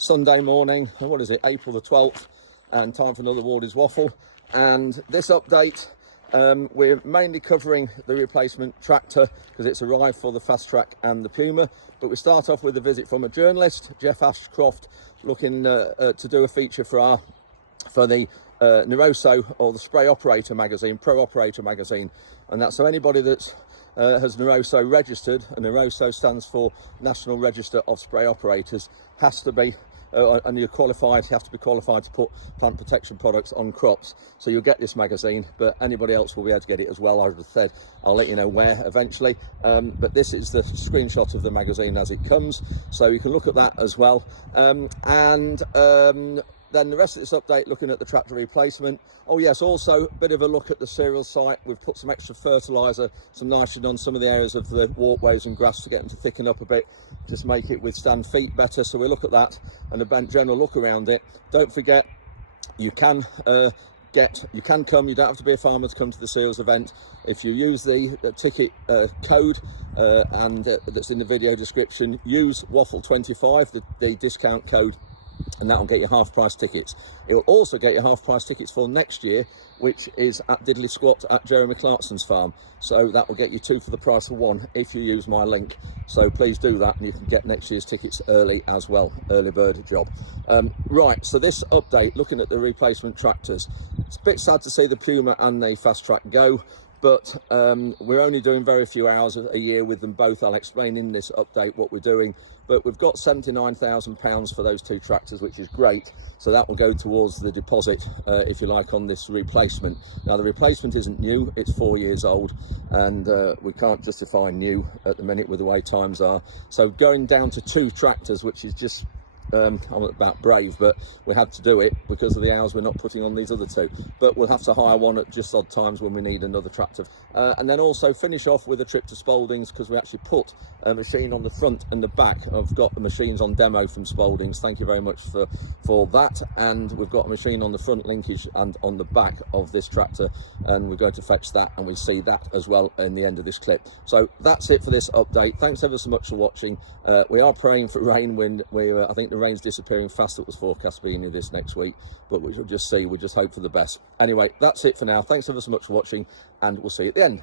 Sunday morning, what is it, April the 12th, and time for another Wardy's Waffle. And this update, we're mainly covering the replacement tractor because it's arrived for the Fast Track and the Puma. But we start off with a visit from a journalist, Jeff Ashcroft, looking to do a feature for the Neroso, or the Spray Operator magazine, Pro Operator magazine. And that's so anybody that has Neroso registered, and Neroso stands for National Register of Spray Operators, has to be and you're qualified, you have to be qualified to put plant protection products on crops. So you'll get this magazine, but anybody else will be able to get it as well. As I said, I'll let you know where eventually, but this is the screenshot of the magazine as it comes, so you can look at that as well. Then the rest of this update, looking at the tractor replacement. Oh yes, also a bit of a look at the cereal site. We've put some extra fertiliser, some nitrogen on some of the areas of the walkways and grass to get them to thicken up a bit, just make it withstand feet better. So we'll look at that and a general look around it. Don't forget, you can come, you don't have to be a farmer to come to the cereals event. If you use the ticket code that's in the video description, use Waffle25, the discount code, and that'll get you half price tickets. It'll also get you half price tickets for next year, which is at Diddley Squat at Jeremy Clarkson's farm. So that will get you two for the price of one if you use my link. So please do that, and you can get next year's tickets early as well. Early bird job. Right, so this update, looking at the replacement tractors. It's a bit sad to see the Puma and the Fast Track go, but we're only doing very few hours a year with them both. I'll explain in this update what we're doing, but we've got £79,000 for those two tractors, which is great. So that will go towards the deposit, if you like, on this replacement. Now the replacement isn't new, it's 4 years old, and we can't justify new at the minute with the way times are. So going down to two tractors, which is just, I'm not that brave, but we had to do it because of the hours we're not putting on these other two. But we'll have to hire one at just odd times when we need another tractor. And then also finish off with a trip to Spaldings, because we actually put a machine on the front and the back. I've got the machines on demo from Spaldings. Thank you very much for that. And we've got a machine on the front linkage and on the back of this tractor, and we're going to fetch that, and we'll see that as well in the end of this clip. So that's it for this update. Thanks ever so much for watching. We are praying for rain. I think the rain's disappearing fast. It was forecast to be in this next week, but we'll just see. We'll just hope for the best. Anyway, that's it for now. Thanks ever so much for watching, and we'll see you at the end.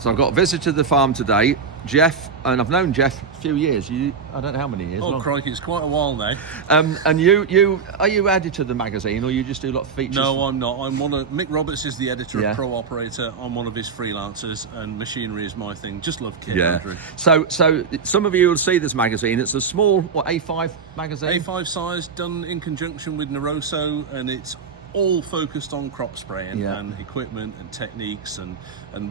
So I've got a visitor to the farm today, Jeff, and I've known Jeff a few years. I don't know how many years. Oh, crikey, it's quite a while now. And are you editor of the magazine, or you just do a lot of features? No, I'm not. Mick Roberts is the editor of Pro Operator. I'm one of his freelancers, and machinery is my thing. Just love kit, Andrew. So some of you will see this magazine. It's a small, A5 magazine? A5 size, done in conjunction with Neroso, and it's all focused on crop spraying and equipment and techniques, and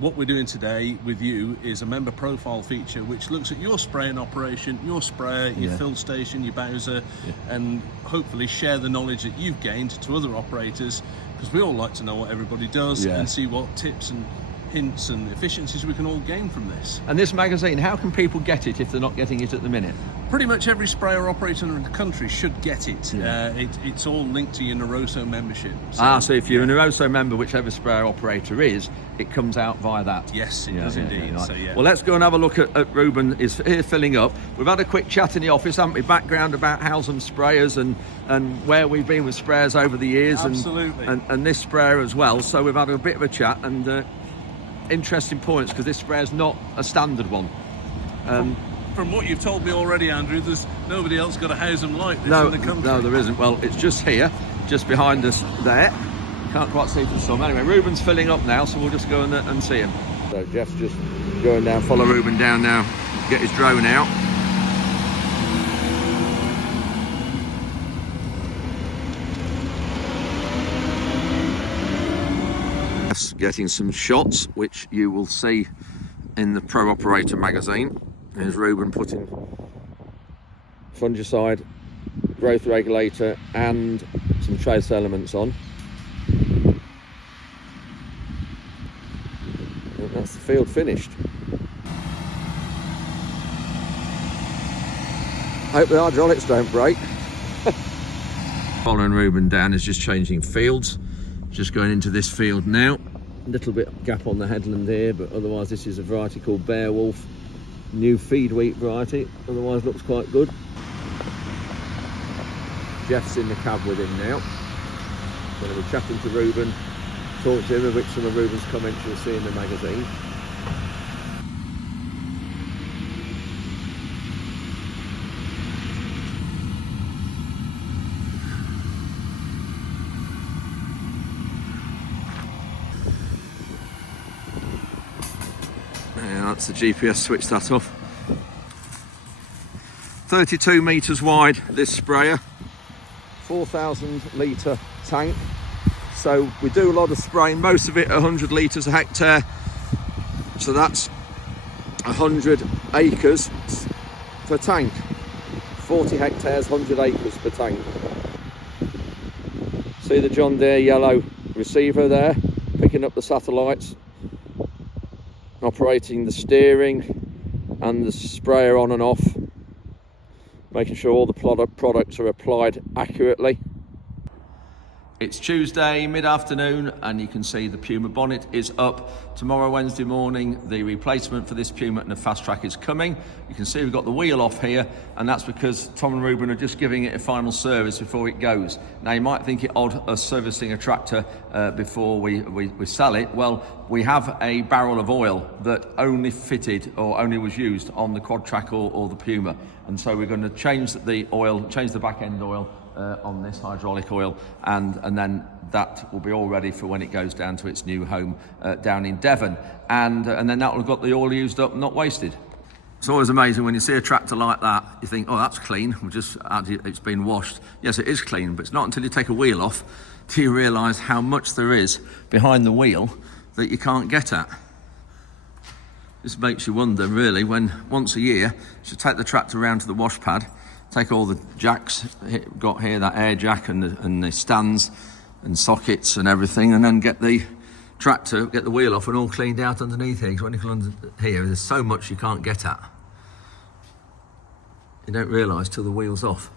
what we're doing today with you is a member profile feature which looks at your spraying operation, your sprayer, your fill station, your Bowser, and hopefully share the knowledge that you've gained to other operators, because we all like to know what everybody does and see what tips and hints and efficiencies we can all gain from this. And this magazine, how can people get it if they're not getting it at the minute? Pretty much every sprayer operator in the country should get it. It's all linked to your Neroso membership. So if you're a Neroso member, whichever sprayer operator is, it comes out via that. Yes, it does indeed. Right. So, well, let's go and have a look at Ruben is here filling up. We've had a quick chat in the office, haven't we? Background about Howsam sprayers and where we've been with sprayers over the years. Absolutely. And this sprayer as well. So we've had a bit of a chat, and interesting points, because this sprayer is not a standard one. From what you've told me already, Andrew, there's nobody else got a Howsam like this in the country. No, there isn't. Well, it's just here, just behind us there. Can't quite see from some. Anyway, Ruben's filling up now, so we'll just go and see him. So Jeff's just going down, follow Ruben down now, get his drone out. Getting some shots, which you will see in the Pro Operator magazine. There's Ruben putting fungicide, growth regulator, and some trace elements on. And that's the field finished. Hope the hydraulics don't break. Following Ruben down is just changing fields. Just going into this field now. A little bit gap on the headland here, but otherwise this is a variety called Beowulf, new feed wheat variety. Otherwise looks quite good. Jeff's in the cab with him now. Going to be chatting to Ruben, talk to him, of which some of Ruben's comments you'll see in the magazine. Yeah, that's the GPS, switch that off. 32 metres wide, this sprayer, 4,000 litre tank. So we do a lot of spraying, most of it 100 litres a hectare. So that's 100 acres per tank. 40 hectares, 100 acres per tank. See the John Deere yellow receiver there, picking up the satellites, operating the steering and the sprayer on and off, making sure all the products are applied accurately. It's Tuesday mid-afternoon and you can see the Puma bonnet is up. Tomorrow, Wednesday morning, the replacement for this Puma and the Fast Track is coming. You can see we've got the wheel off here, and that's because Tom and Ruben are just giving it a final service before it goes. Now you might think it odd us servicing a tractor before we sell it. Well, we have a barrel of oil that only fitted or only was used on the Quad Track or the Puma, and so we're going to change the oil, change the back end oil on this hydraulic oil, and then that will be all ready for when it goes down to its new home down in Devon, and then that will have got the oil used up, not wasted. It's always amazing when you see a tractor like that, you think, oh, that's clean, it's been washed. Yes, it is clean, but it's not until you take a wheel off do you realise how much there is behind the wheel that you can't get at. This makes you wonder, really, when once a year you should take the tractor around to the wash pad, take all the jacks got here, that air jack and the stands and sockets and everything, and then get the tractor, get the wheel off and all cleaned out underneath here. Because when you come under here, there's so much you can't get at. You don't realise till the wheel's off.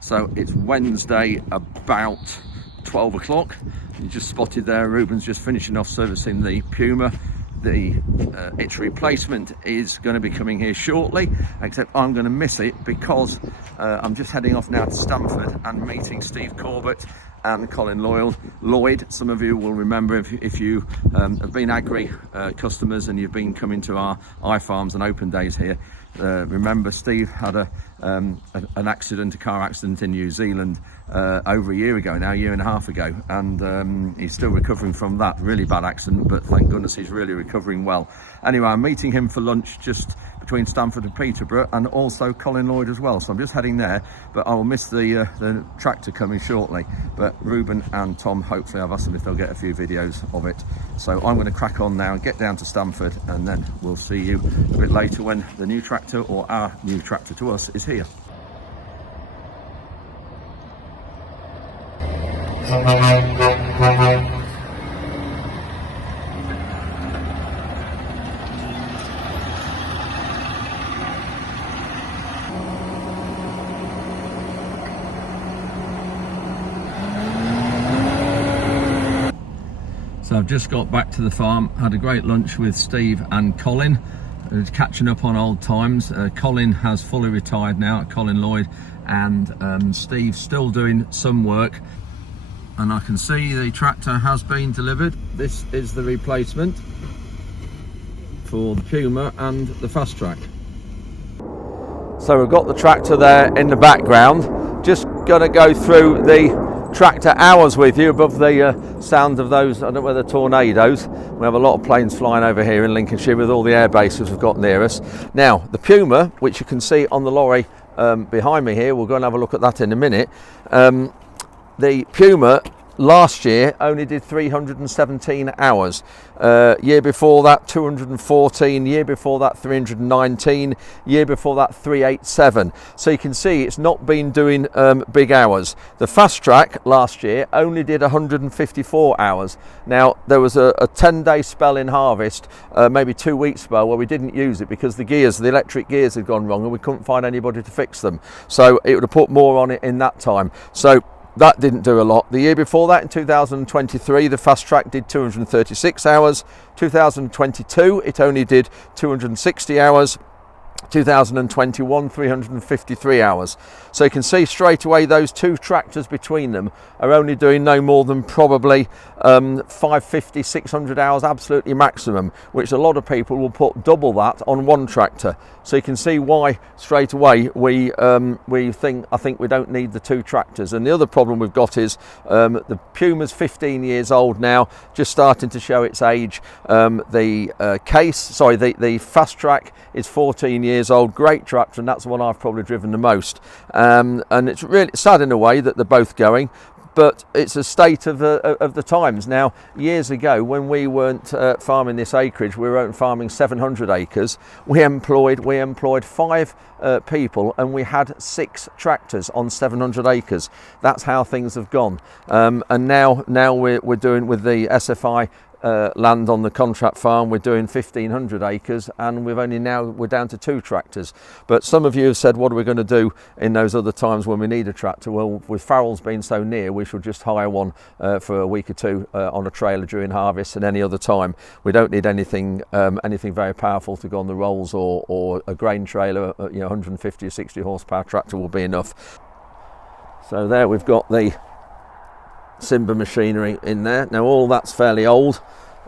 So it's Wednesday about 12 o'clock. You just spotted there, Ruben's just finishing off servicing the Puma. Its replacement is going to be coming here shortly, except I'm going to miss it because I'm just heading off now to Stamford and meeting Steve Corbett and Colin Lloyd. Some of you will remember if you have been agri customers and you've been coming to our iFarms and open days here. Remember Steve had a car accident in New Zealand over a year ago now, a year and a half ago, and he's still recovering from that really bad accident, but thank goodness he's really recovering well. Anyway, I'm meeting him for lunch just between Stamford and Peterborough, and also Colin Lloyd as well, so I'm just heading there, but I will miss the tractor coming shortly. But Ruben and Tom, hopefully I've asked them if they'll get a few videos of it, so I'm going to crack on now and get down to Stamford, and then we'll see you a bit later when the new tractor, or our new tractor to us, is here. So I've just got back to the farm, had a great lunch with Steve and Colin, catching up on old times. Colin has fully retired now, Colin Lloyd, and Steve's still doing some work. And I can see the tractor has been delivered. This is the replacement for the Puma and the Fast Track. So we've got the tractor there in the background. Just going to go through the tractor hours with you above the sound of those, I don't know whether tornadoes. We have a lot of planes flying over here in Lincolnshire with all the air bases we've got near us. Now, the Puma, which you can see on the lorry behind me here, we'll go and have a look at that in a minute. The Puma last year only did 317 hours. Year before that 214, year before that 319, year before that 387. So you can see it's not been doing big hours. The Fast Track last year only did 154 hours. Now there was a 10-day spell in harvest, maybe 2 week spell, where we didn't use it because the electric gears had gone wrong and we couldn't find anybody to fix them. So it would have put more on it in that time. So that didn't do a lot. The year before that, in 2023, the Fast Track did 236 hours. 2022, it only did 260 hours. 2021, 353 hours. So you can see straight away those two tractors between them are only doing no more than probably 550, 600 hours absolutely maximum, which a lot of people will put double that on one tractor. So you can see why straight away I think we don't need the two tractors. And the other problem we've got is the Puma's 15 years old now, just starting to show its age. The Fast Track is 14 years old, great tractor, and that's the one I've probably driven the most. And it's really sad in a way that they're both going, but it's a state of the times. Now, years ago, when we weren't farming this acreage, we were farming 700 acres. We employed 5 people, and we had 6 tractors on 700 acres. That's how things have gone. And now we're doing with the SFI land on the contract farm, we're doing 1,500 acres, and we're down to 2 tractors. But some of you have said, what are we going to do in those other times when we need a tractor? Well, with Farrell's being so near, we should just hire one for a week or 2 on a trailer during harvest, and any other time. We don't need anything very powerful to go on the rolls, or a grain trailer. 150 or 60 horsepower tractor will be enough. So there we've got the Simba machinery in there. Now all that's fairly old.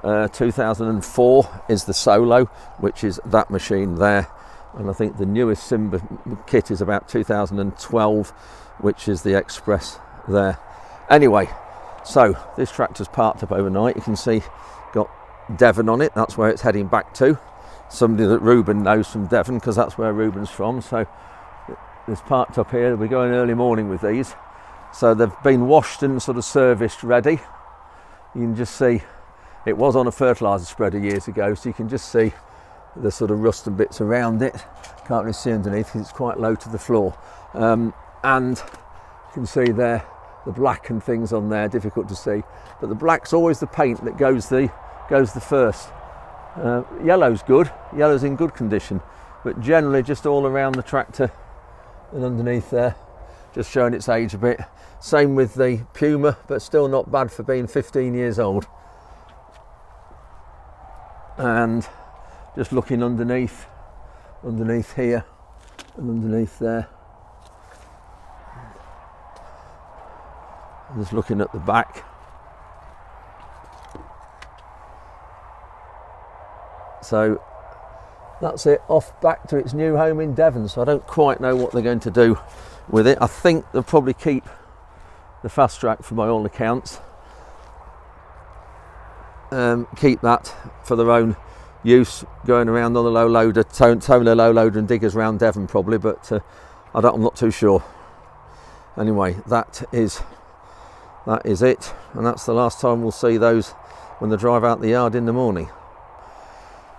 2004 is the Solo, which is that machine there, and I think the newest Simba kit is about 2012, which is the Express there. Anyway, so this tractor's parked up overnight. You can see got Devon on it, that's where it's heading back to. Somebody that Reuben knows from Devon, because that's where Reuben's from. So it's parked up here. We're going early morning with these. So they've been washed and sort of serviced ready. You can just see it was on a fertiliser spreader years ago, so you can just see the sort of rust and bits around it. Can't really see underneath because it's quite low to the floor. And you can see there the black and things on there, difficult to see. But the black's always the paint that goes the first. Yellow's good, yellow's in good condition, but generally just all around the tractor and underneath there, just showing its age a bit. Same with the Puma, but still not bad for being 15 years old. And just looking underneath here and underneath there. Just looking at the back. So that's it, off back to its new home in Devon. So I don't quite know what they're going to do with it. I think they'll probably keep the Fast Track, for by all accounts. Keep that for their own use, going around on the low loader, towing the low loader and diggers around Devon probably, but I'm not too sure. Anyway, that is it, and that's the last time we'll see those when they drive out the yard in the morning.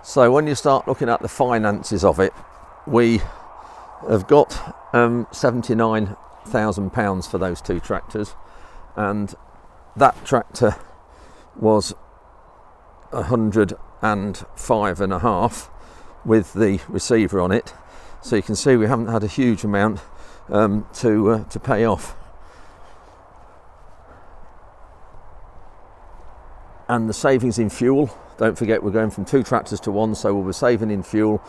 So when you start looking at the finances of it, we have got £79,000 for those 2 tractors, and that tractor was 105.5 with the receiver on it. So you can see we haven't had a huge amount to pay off. And the savings in fuel, don't forget we're going from 2 tractors to 1, so we'll be saving in fuel.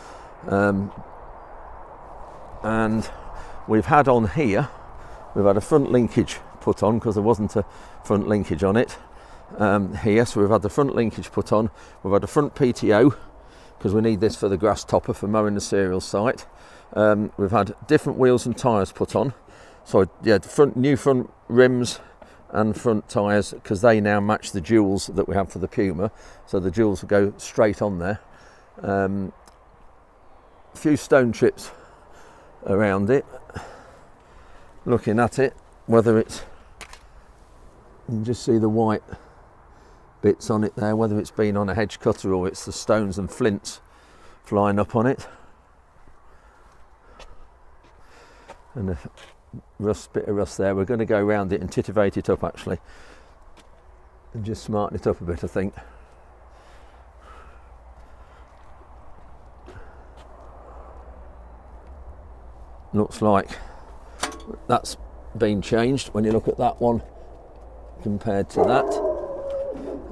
And we've had on here, we've had a front linkage put on because there wasn't a front linkage on it here. So we've had the front linkage put on. We've had a front PTO because we need this for the grass topper for mowing the cereal site. We've had different wheels and tyres put on. So yeah, new front rims and front tyres, because they now match the duals that we have for the Puma. So the duals will go straight on there. A few stone chips around it. Looking at it, whether it's, you can just see the white bits on it there, whether it's been on a hedge cutter or it's the stones and flints flying up on it. And a bit of rust there. We're going to go around it and titivate it up actually, and just smarten it up a bit, I think. Looks like that's been changed when you look at that one compared to that,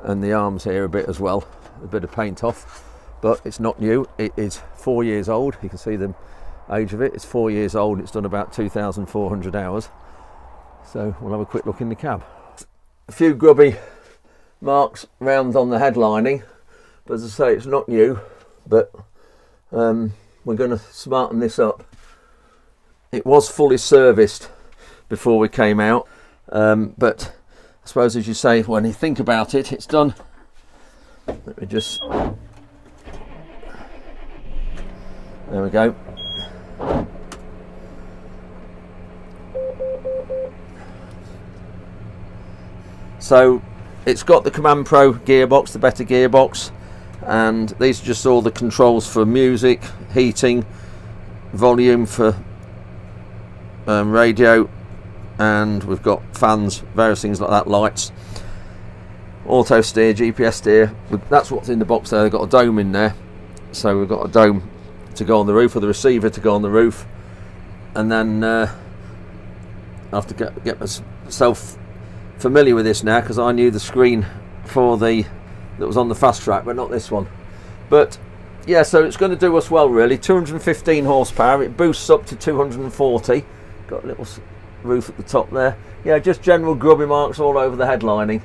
and the arms here a bit as well, a bit of paint off. but it's not new. It is 4 years old. You can see the age of it. It's 4 years old. It's done about 2,400 hours. So we'll have a quick look in the cab. A few grubby marks round on the headlining, but as I say, it's not new, but we're going to smarten this up. It was fully serviced before we came out, but I suppose, as you say, when you think about it, it's done. Let me just, there we go. So it's got the Command Pro gearbox, the better gearbox, and these are just all the controls for music, heating, volume for radio, and we've got fans, various things like that, lights, auto steer, GPS steer. That's what's in the box there. They've got a dome in there, so we've got a dome to go on the roof, or the receiver to go on the roof, and then I have to get myself familiar with this now, because I knew the screen for that was on the fast track, but not this one. But yeah, so it's going to do us well, really. 215 horsepower. It boosts up to 240. Got a little roof at the top there. Yeah, just general grubby marks all over the headlining.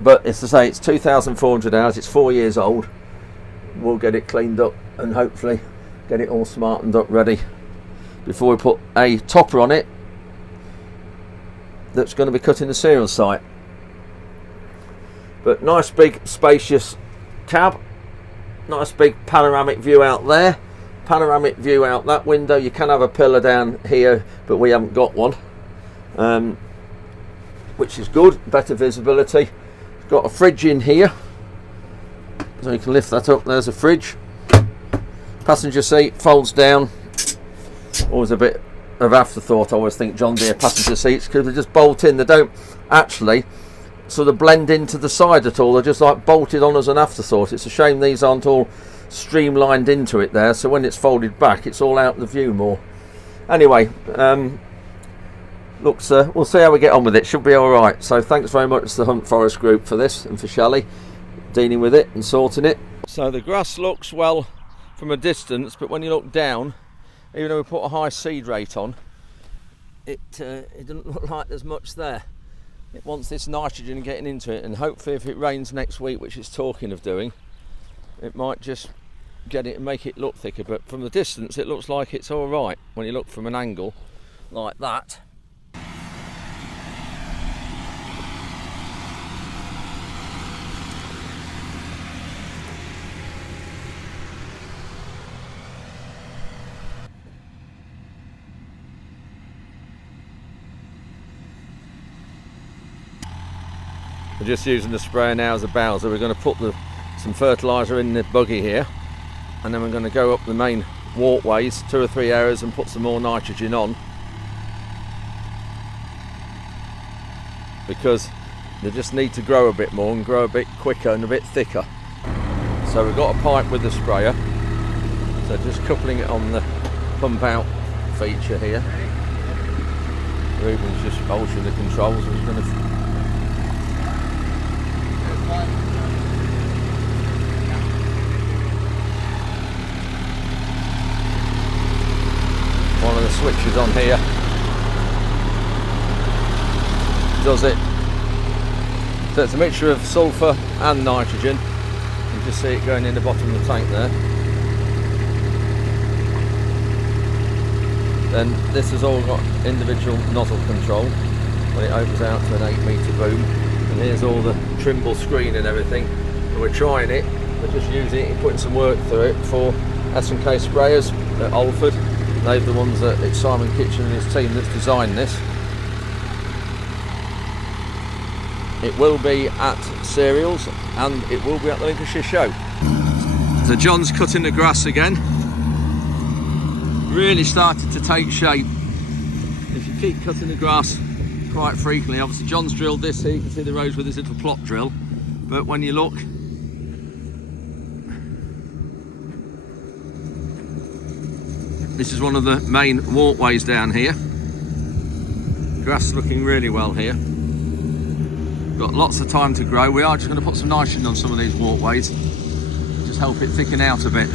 But as I say, it's 2,400 hours. It's 4 years old. We'll get it cleaned up and hopefully get it all smartened up, ready before we put a topper on it that's going to be cutting the serial sight. But nice big spacious cab, nice big panoramic view out there, panoramic view out that window. You can have a pillar down here, but we haven't got one, which is good, better visibility. It's got a fridge in here, so you can lift that up. There's a fridge. Passenger seat folds down. Always a bit of afterthought, I always think, John Deere passenger seats, because they just bolt in. They don't actually sort of blend into the side at all. They're just like bolted on as an afterthought. It's a shame these aren't all streamlined into it there, so when it's folded back, it's all out of the view more. Anyway, looks, we'll see how we get on with it. Should be all right. So thanks very much to the Hunt Forest Group for this, and for Shelley dealing with it and sorting it. So the grass looks well from a distance, but when you look down, even though we put a high seed rate on, it doesn't look like there's much there. It wants this nitrogen getting into it, and hopefully if it rains next week, which it's talking of doing, it might just get it and make it look thicker. But from the distance, it looks like it's all right when you look from an angle like that. We're just using the sprayer now as a bowser. We're going to put some fertiliser in the buggy here, and then we're going to go up the main walkways 2 or 3 areas and put some more nitrogen on, because they just need to grow a bit more and grow a bit quicker and a bit thicker. So we've got a pipe with the sprayer, so just coupling it on the pump out feature here. Ruben's just altering the controls. We're going to one of the switches on here does it. So it's a mixture of sulphur and nitrogen. You just see it going in the bottom of the tank there. Then this has all got individual nozzle control when it opens out to an 8 metre boom. And here's all the Trimble screen and everything. And we're trying it, we're just using it and putting some work through it for S&K sprayers at Alford. They're the ones that it's Simon Kitchen and his team that's designed this. It will be at Cereals and it will be at the Lincolnshire Show. So John's cutting the grass again. Really started to take shape. If you keep cutting the grass quite frequently, obviously John's drilled this here, you can see the rows with his little plot drill, but when you look, this is one of the main walkways down here. Grass looking really well here. Got lots of time to grow. We are just going to put some nitrogen on some of these walkways just help it thicken out a bit.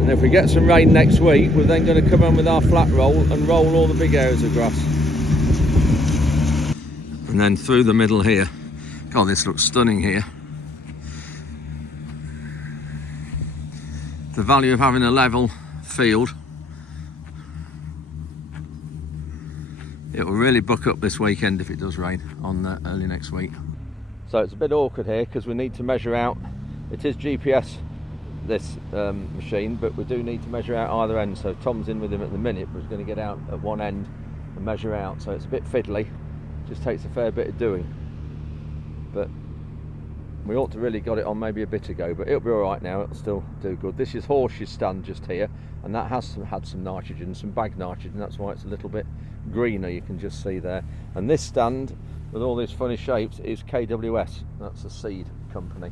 And if we get some rain next week, we're then going to come in with our flat roll and roll all the big areas of grass. And then through the middle here. God, this looks stunning here. The value of having a level field. It will really buck up this weekend if it does rain on early next week. So it's a bit awkward here because we need to measure out. It is GPS, this machine, but we do need to measure out either end. So Tom's in with him at the minute, but he's going to get out at one end and measure out. So it's a bit fiddly. Just takes a fair bit of doing. But we ought to really got it on maybe a bit ago, but it'll be all right now. It'll still do good. This is Horseshoe stand just here, and that has had some nitrogen, some bag nitrogen. That's why it's a little bit greener. You can just see there. And this stand with all these funny shapes is KWS. That's a seed company.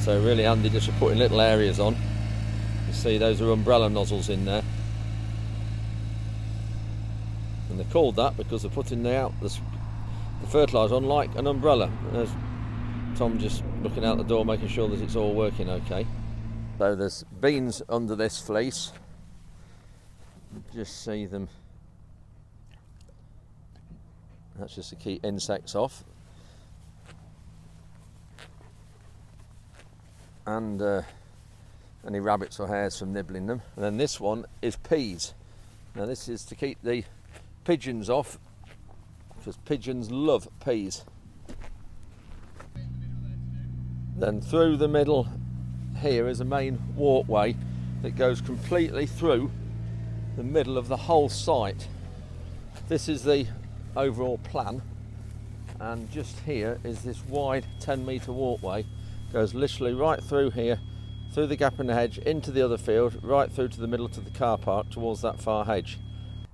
So really handy just for putting little areas on. You see those are umbrella nozzles in there. And they're called that because they're putting the fertiliser on like an umbrella. And there's Tom just looking out the door making sure that it's all working okay. So there's beans under this fleece. Just see them. That's just to keep insects off. And any rabbits or hares from nibbling them. And then this one is peas. Now this is to keep the pigeons off, because pigeons love peas. Then through the middle here is a main walkway that goes completely through the middle of the whole site. This is the overall plan, and just here is this wide 10-metre walkway. Goes literally right through here, through the gap in the hedge, into the other field, right through to the middle to the car park towards that far hedge.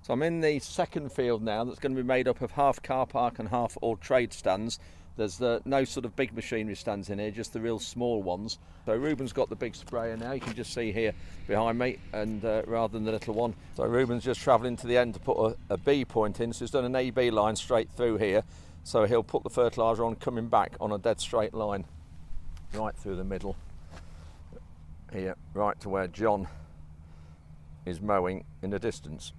So I'm in the second field now that's going to be made up of half car park and half all trade stands. There's no sort of big machinery stands in here, just the real small ones. So Ruben's got the big sprayer now, you can just see here behind me, and rather than the little one. So Ruben's just travelling to the end to put a B point in, so he's done an AB line straight through here. So he'll put the fertiliser on coming back on a dead straight line. Right through the middle here, right to where John is mowing in the distance.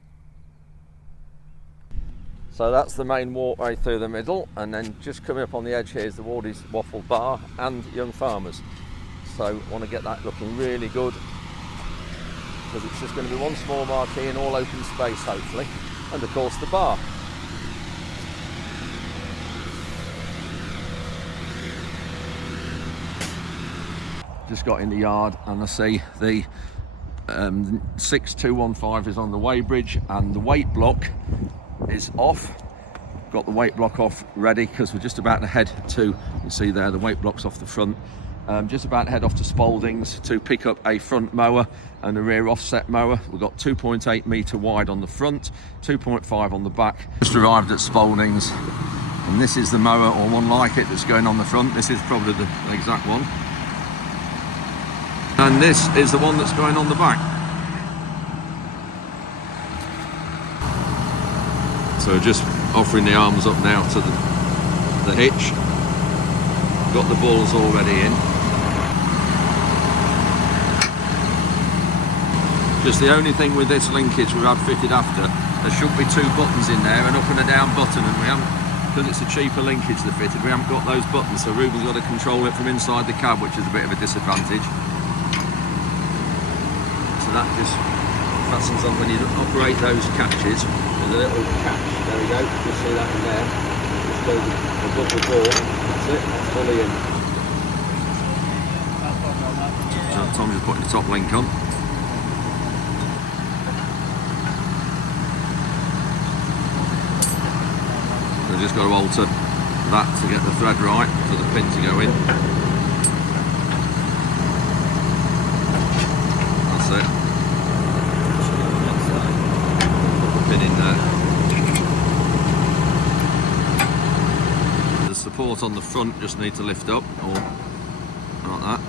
So that's the main walkway through the middle, and then just coming up on the edge here is the Wardy's Waffle Bar and Young Farmers. So want to get that looking really good, because it's just going to be one small marquee in all open space hopefully, and of course the bar. Just got in the yard and I see the 6215 is on the weighbridge, and the weight block is off. Got the weight block off ready because we're just about to head to, you see there the weight block's off the front. Just about to head off to Spaldings to pick up a front mower and a rear offset mower. We've got 2.8 metre wide on the front, 2.5 on the back. Just arrived at Spaldings, and this is the mower, or one like it, that's going on the front. This is probably the exact one. And this is the one that's going on the back. So just offering the arms up now to the hitch. Got the balls already in. Just the only thing with this linkage we've had fitted after, there should be two buttons in there, an up and a down button, and we haven't, because it's a cheaper linkage they've fitted, we haven't got those buttons, so Ruben's got to control it from inside the cab, which is a bit of a disadvantage. So that just fastens on when you operate those catches. There's a little catch, there we go, you see that in there. Just goes above the ball, that's it, that's fully in. So Tom's just putting the top link on. So we've just got to alter that to get the thread right for the pin to go in. support on the front just need to lift up, or like that.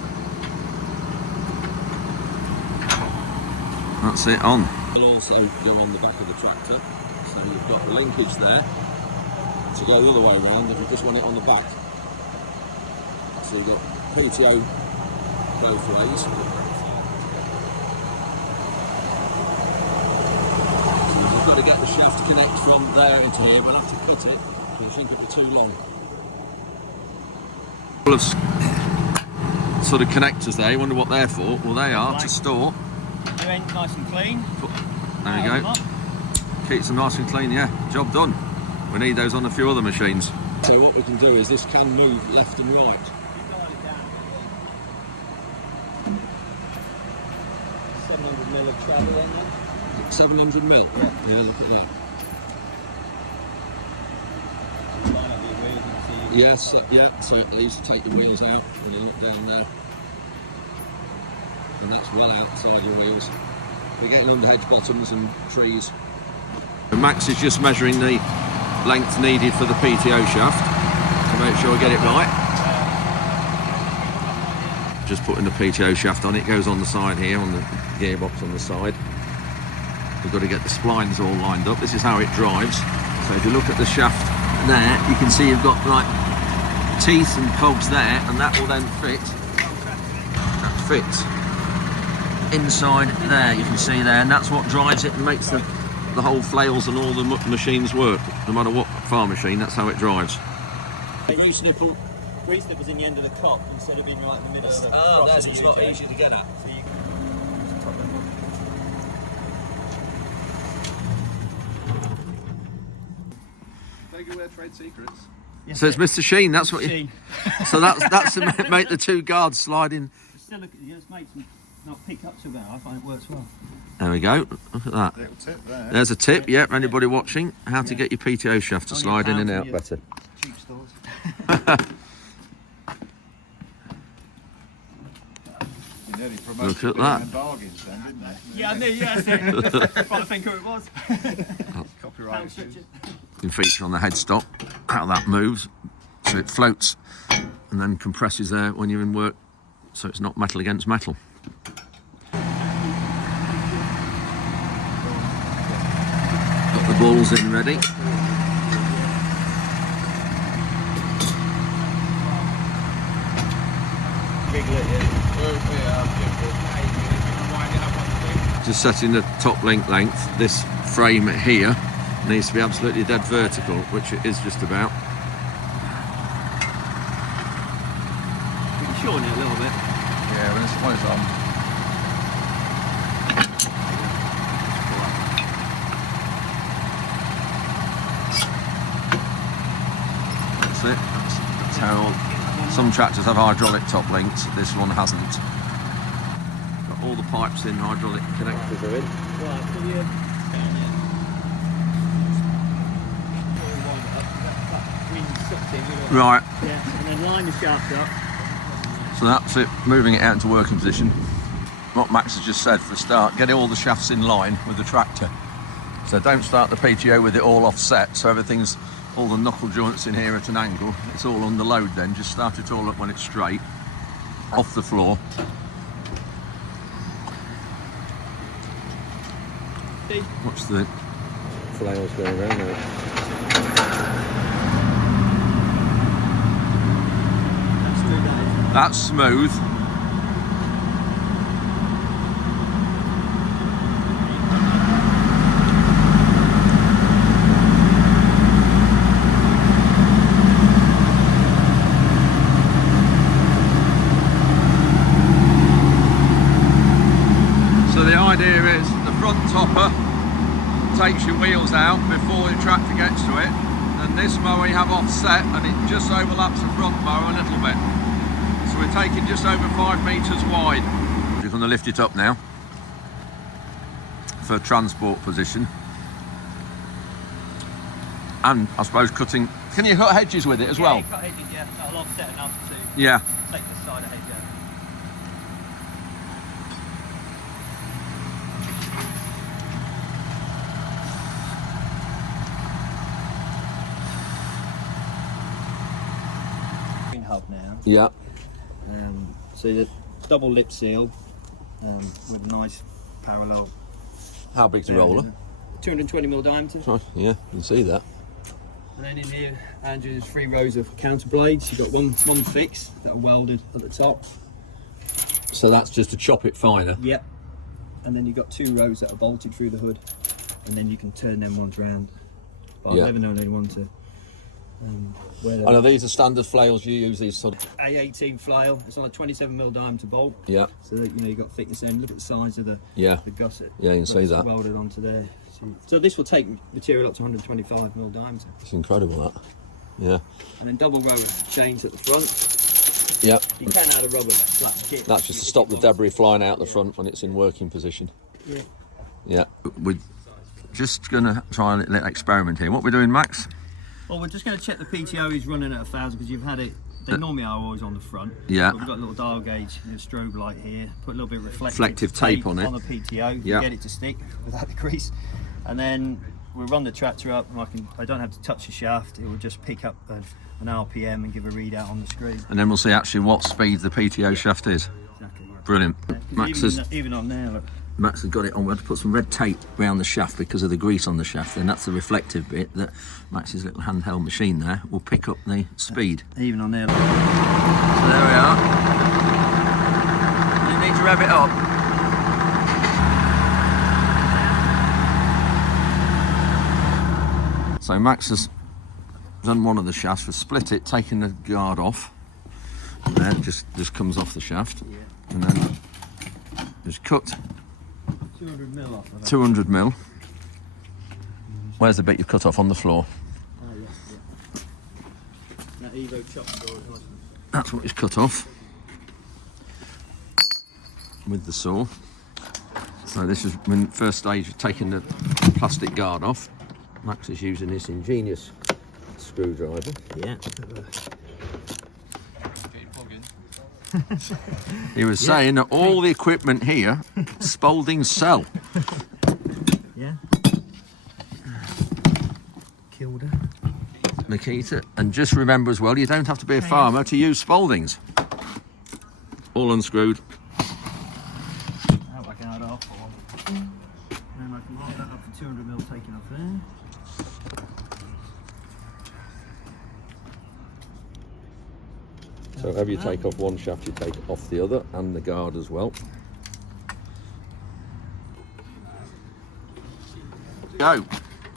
That's it, on. It'll also go on the back of the tractor, so you've got linkage there to go the other way around if you just want it on the back. So you've got PTO both ways. So you've got to get the shaft to connect from there into here. We'll have to cut it, but I think it'll be too long. Full of sort of connectors there. You wonder what they're for? Well, they are to store. Your end nice and clean. There you go. Keeps them nice and clean. Yeah, job done. We need those on a few other machines. So what we can do is this can move left and right. 700mm of travel on that. 700mm? Yeah, look at that. Yes, yeah, so these take the wheels out when you look down there. And that's well outside your wheels. You're getting under hedge bottoms and trees. And Max is just measuring the length needed for the PTO shaft to make sure I get it right. Just putting the PTO shaft on, it goes on the side here, on the gearbox on the side. We've got to get the splines all lined up. This is how it drives. So if you look at the shaft there, you can see you've got like teeth and cogs there, and that will then fit. That fits inside there, you can see there, and that's what drives it and makes the whole flails and all the machines work. No matter what farm machine, that's how it drives. Grease nipple. Grease nipple's in the end of the cop instead of being right in the middle of the There's it's a lot easier to get at. So They give away trade secrets. yes, So it's Mr. Sheen, that's what you... Sheen. So that's to make the two guards slide in. Still look, just make them not pick up too bad. I find it works well. There we go, look at that. Little tip there. There's a tip, yeah, for anybody watching, how to get your PTO shaft to Only slide in and £1 out for better. Cheap stores. You nearly promoted Look at that. bargains then, didn't they? Yeah, I knew, yeah, that's it. Trying to think who it was. Copyright. Pound stretches. You can feature on the headstock how that moves, so it floats and then compresses there when you're in work, so it's not metal against metal. Got the balls in ready. Just setting the top link length, this frame here needs to be absolutely dead vertical, which it is just about. We can shorten it a little bit. Yeah, when it's on. That's it. That's how some tractors have hydraulic top links. This one hasn't. Got all the pipes in, hydraulic connectors are in. Right, so you down there. Right. Yeah, and then line the shaft up. So that's it, moving it out into working position. What Max has just said for a start, get all the shafts in line with the tractor. So don't start the PTO with it all offset, so everything's, all the knuckle joints in here at an angle. It's all under load then, just start it all up when it's straight, off the floor. Watch the flails going around there. That's smooth. So the idea is the front topper takes your wheels out before the tractor gets to it, and this mower you have offset and it just overlaps the front mower a little bit. So we're taking just over 5 metres wide. We're going to lift it up now for transport position. And I suppose cutting, can you cut hedges with it as well? Yeah, cut hedges, yeah. I'll offset enough to Yeah. take the side of hedge out. valve now. Yeah. So the double lip seal with a nice parallel. How big's the roller? 220mm diameter. Oh, yeah, you can see that. And then in here, Andrew, there's 3 rows of counter blades. You've got one fix that are welded at the top. So that's just to chop it finer. Yep. And then you've got 2 rows that are bolted through the hood, and then you can turn them ones round. But I've never known anyone to wear them. I know these are standard flails you use, these sort of... A18 flail. It's on a 27mm diameter bolt. Yeah. So that you've got thickness in. Look at the size of the gusset. Yeah, you can see that. Welded onto there. So this will take material up to 125mm diameter. It's incredible, that. Yeah. And then double row of chains at the front. Yeah. You can add a rubber flat kit. That's just to stop the debris flying out the front when it's in working position. Yeah. Yeah. We're just going to try a little experiment here. What we're doing, Max? Well, we're just going to check the PTO is running at 1,000 because you've had it. They normally are always on the front. Yeah. But we've got a little dial gauge and a strobe light here. Put a little bit of reflective tape on it. On the PTO. Yeah. Get it to stick without the grease. And then we'll run the tractor up, and I don't have to touch the shaft. It will just pick up an RPM and give a readout on the screen. And then we'll see actually what speed the PTO shaft is. Exactly. Yeah. Brilliant. Max Even on there, look. Max has got it on. We have to put some red tape around the shaft because of the grease on the shaft, and that's the reflective bit that Max's little handheld machine there will pick up the speed. Even on there. Look. So there we are. You need to rev it up. So Max has done one of the shafts, we've split it, taken the guard off, and then it just comes off the shaft, and then just cut 200mm off of that. 200mm. Where's the bit you've cut off on the floor? Oh, yeah. That Evo chop saw is nice. That's what is cut off with the saw. So this is when first stage of taking the plastic guard off. Max is using this ingenious screwdriver. Yeah. He was saying that all the equipment here, Spaldings sell. Yeah. Kilda. Nikita, and just remember as well, you don't have to be a farmer to use Spaldings. All unscrewed. I hope I can add off. And then I can hold that up for 200mm taken off there. So whenever you take off one shaft, you take off the other and the guard as well. Go.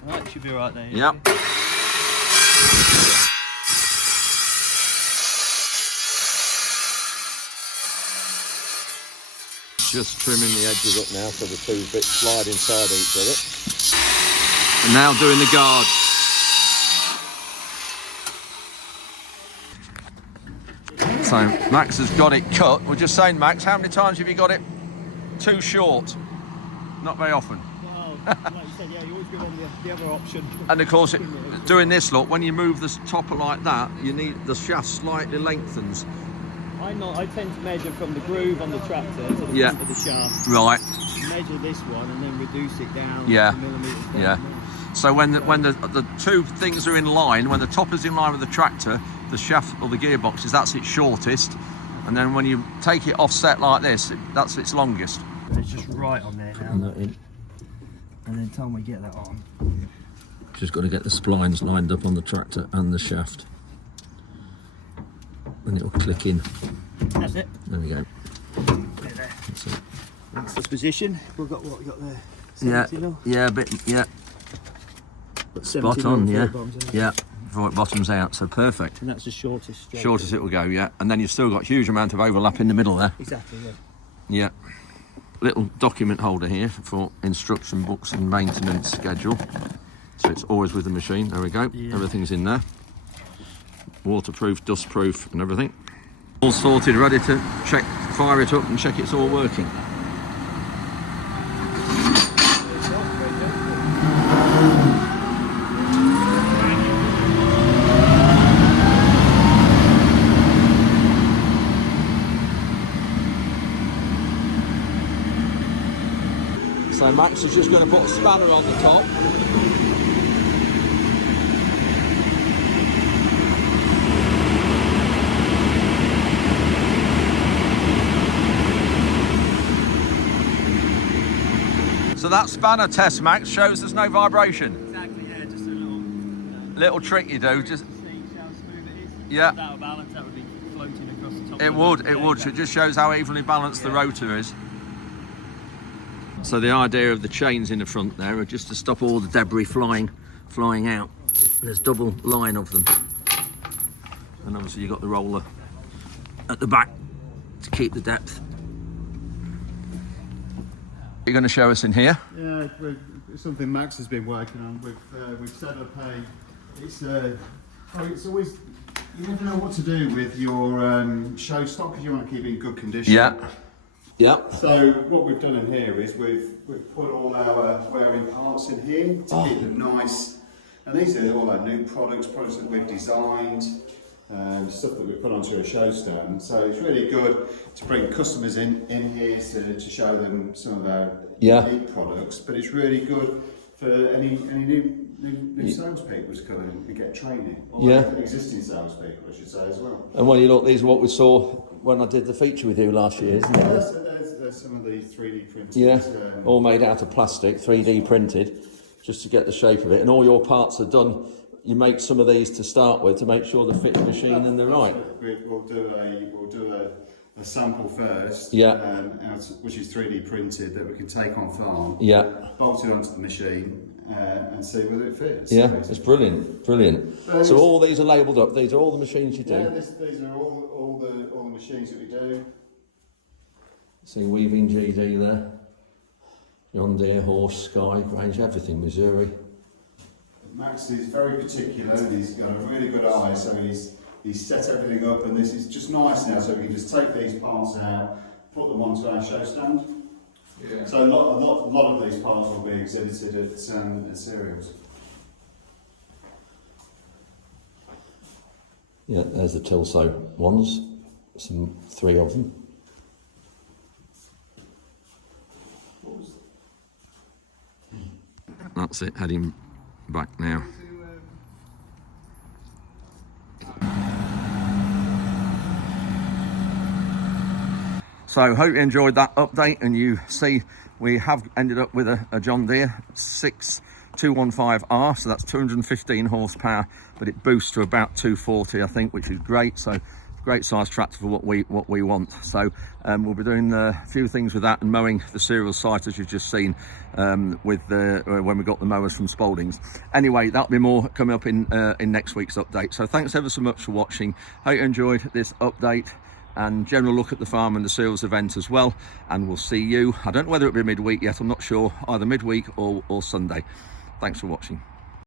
Right, should be right there. Yep. Just trimming the edges up now so the two bits slide inside each other. And now doing the guard. So Max has got it cut. We're just saying, Max, how many times have you got it too short? Not very often. Well, like you said, yeah, you always go on the other option. And of course, doing this, look, when you move the topper like that, you need the shaft slightly lengthens. I tend to measure from the groove on the tractor to the front of the shaft. Right. Measure this one and then reduce it down. Yeah. To millimetres down. Yeah. So when the two things are in line, when the topper's in line with the tractor, the shaft or the gearbox is that's its shortest, and then when you take it offset like this, that's its longest. It's just right on there now. And then time we get that on. Just got to get the splines lined up on the tractor and the shaft, and it'll click in. That's it. There we go. There. That's it. That's this position. We've got what we got there. Yeah, 70 mil? yeah, yeah. Spot on, yeah. Yeah, before it bottoms out, so perfect. And that's the shortest stroke. Shortest it will go, yeah. And then you've still got a huge amount of overlap in the middle there. Exactly, yeah. Yeah. Little document holder here for instruction books and maintenance schedule. So it's always with the machine. There we go. Yeah. Everything's in there. Waterproof, dustproof and everything. All sorted, ready to check, fire it up and check it's all working. So Max is just going to put a spanner on the top. So that spanner test, Max, shows there's no vibration. Exactly, yeah, just a Little trick you do, just see how smooth it is. yeah. Without a balance, that would be floating across the top. It would, it would. It just shows how evenly balanced the rotor is. So the idea of the chains in the front there are just to stop all the debris flying out. There's double line of them. And obviously you've got the roller at the back to keep the depth. You're going to show us in here? Yeah, it's something Max has been working on. We've set up it's always, you never know what to do with your show stock because you want to keep it in good condition. Yeah. Yeah. So what we've done in here is we've put all our wearing parts in here to keep them nice. And these are all our new products that we've designed, stuff that we've put onto a show stand. So it's really good to bring customers in here to show them some of our unique products. But it's really good for any new salespeople to come in and get training. Or existing salespeople, I should say, as well. And well, you look, these are what we saw when I did the feature with you last year, isn't it? There's some of the 3D printed. Yeah, all made out of plastic, 3D printed, just to get the shape of it. And all your parts are done. You make some of these to start with to make sure they fit the machine and they're right. We'll do a sample first, which is 3D printed that we can take on farm, bolt it onto the machine and see whether it fits. Yeah, it's brilliant, brilliant. So all these are labelled up. These are all the machines you do. Yeah, these are all the machines that we do. See Weaving GD there. John Deere, Horse, Sky, Grange, everything Missouri. Max is very particular and he's got a really good eye, so he's set everything up, and this is just nice now, so we can just take these parts out, put them onto our show stand. Yeah. So a lot of these parts will be exhibited at cereals. Yeah, there's the Tilso ones, 3 of them. That's it, heading back now. So hope you enjoyed that update, and you see we have ended up with a John Deere 6215R, so that's 215 horsepower, but it boosts to about 240 I think, which is great. So great size tractor for what we want. So we'll be doing a few things with that and mowing the cereal site, as you've just seen, with when we got the mowers from Spaldings. Anyway, that'll be more coming up in next week's update. So thanks ever so much for watching. Hope you enjoyed this update and general look at the farm and the cereals event as well, and we'll see you, I don't know whether it'll be midweek yet, I'm not sure, either midweek or Sunday. Thanks for watching.